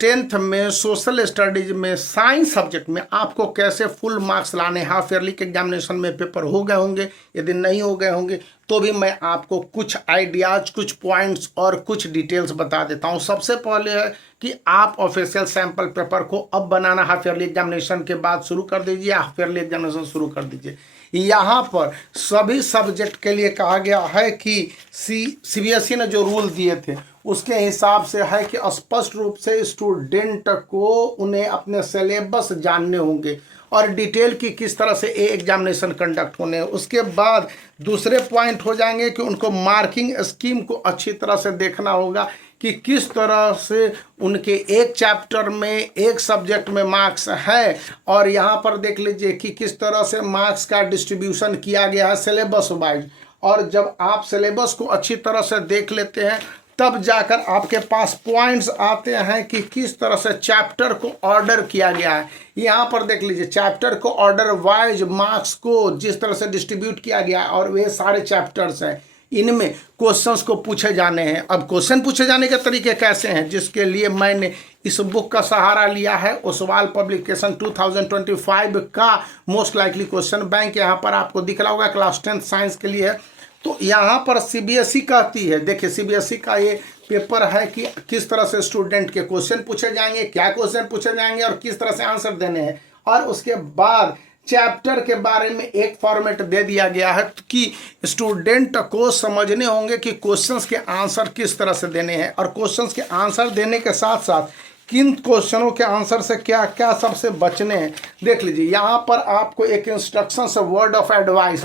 10th में social studies में science subject में आपको कैसे फुल मार्क्स लाने, हाफ ईयरली के एग्जामिनेशन में पेपर हो गए होंगे, यदि नहीं हो गए होंगे तो भी मैं आपको कुछ आइडियाज, कुछ पॉइंट्स और कुछ डिटेल्स बता देता हूं। सबसे पहले है कि आप ऑफिशियल सैंपल पेपर को अब बनाना हाफ ईयरली एग्जामिनेशन के बाद शुरू कर दीजिए, हाफ ईयरली एग्जामिनेशन शुरू कर दीजिए। यहाँ पर सभी सब्जेक्ट के लिए कहा गया है कि सीबीएसई ने जो रूल दिए थे उसके हिसाब से है कि स्पष्ट रूप से स्टूडेंट को उन्हें अपने सिलेबस जानने होंगे और डिटेल की किस तरह से एग्जामिनेशन कंडक्ट होने हैं। उसके बाद दूसरे पॉइंट हो जाएंगे कि उनको मार्किंग स्कीम को अच्छी तरह से देखना होगा कि किस तरह से उनके एक चैप्टर में, एक सब्जेक्ट में मार्क्स है, और यहाँ पर देख लीजिए कि किस तरह से मार्क्स का डिस्ट्रीब्यूशन किया गया है सिलेबस वाइज। और जब आप सिलेबस को अच्छी तरह से देख लेते हैं तब जाकर आपके पास पॉइंट्स आते हैं कि किस तरह से चैप्टर को ऑर्डर किया गया है। यहाँ पर देख लीजिए चैप्टर को ऑर्डर वाइज मार्क्स को जिस तरह से डिस्ट्रीब्यूट किया गया है, और वे सारे चैप्टर्स हैं, इनमें क्वेश्चंस को पूछे जाने हैं। अब क्वेश्चन पूछे जाने के तरीके कैसे हैं, जिसके लिए मैंने इस बुक का सहारा लिया है, ओसवाल पब्लिकेशन 2025 का मोस्ट लाइकली क्वेश्चन बैंक यहाँ पर आपको दिख रहा होगा, क्लास 10 साइंस के लिए है। तो यहाँ पर सीबीएसई कहती है, देखिए सीबीएसई का ये पेपर है कि किस तरह से स्टूडेंट के क्वेश्चन पूछे जाएंगे, क्या क्वेश्चन पूछे जाएंगे और किस तरह से आंसर देने हैं। और उसके बाद चैप्टर के बारे में एक फॉर्मेट दे दिया गया है कि स्टूडेंट को समझने होंगे कि क्वेश्चंस के आंसर किस तरह से देने हैं, और क्वेश्चंस के आंसर देने के साथ साथ किन क्वेश्चनों के आंसर से क्या क्या सबसे बचने हैं। देख लीजिए यहाँ पर आपको एक इंस्ट्रक्शंस, वर्ड ऑफ एडवाइस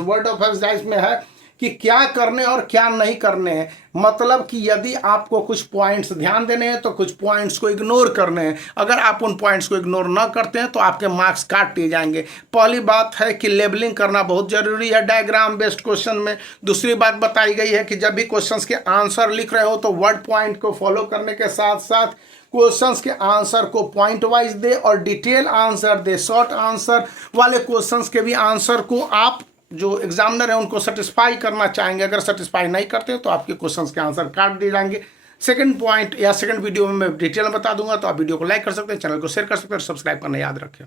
में है कि क्या करने और क्या नहीं करने हैं। मतलब कि यदि आपको कुछ पॉइंट्स ध्यान देने हैं तो कुछ पॉइंट्स को इग्नोर करने हैं। अगर आप उन पॉइंट्स को इग्नोर ना करते हैं तो आपके मार्क्स काट दिए जाएंगे। पहली बात है कि लेबलिंग करना बहुत जरूरी है डायग्राम बेस्ड क्वेश्चन में। दूसरी बात बताई गई है कि जब भी क्वेश्चंस के आंसर लिख रहे हो तो वर्ड पॉइंट को फॉलो करने के साथ साथ क्वेश्चंस के आंसर को पॉइंट वाइज दे और डिटेल आंसर दे। शॉर्ट आंसर वाले क्वेश्चंस के भी आंसर को आप जो एग्जामिनर है उनको सेटिस्फाई करना चाहेंगे। अगर सेटिस्फाई नहीं करते तो आपके क्वेश्चंस के आंसर काट दिए जाएंगे। सेकंड पॉइंट या सेकंड वीडियो में मैं डिटेल में बता दूंगा, तो आप वीडियो को लाइक कर सकते हैं, चैनल को शेयर कर सकते हैं और सब्सक्राइब करना याद रखें।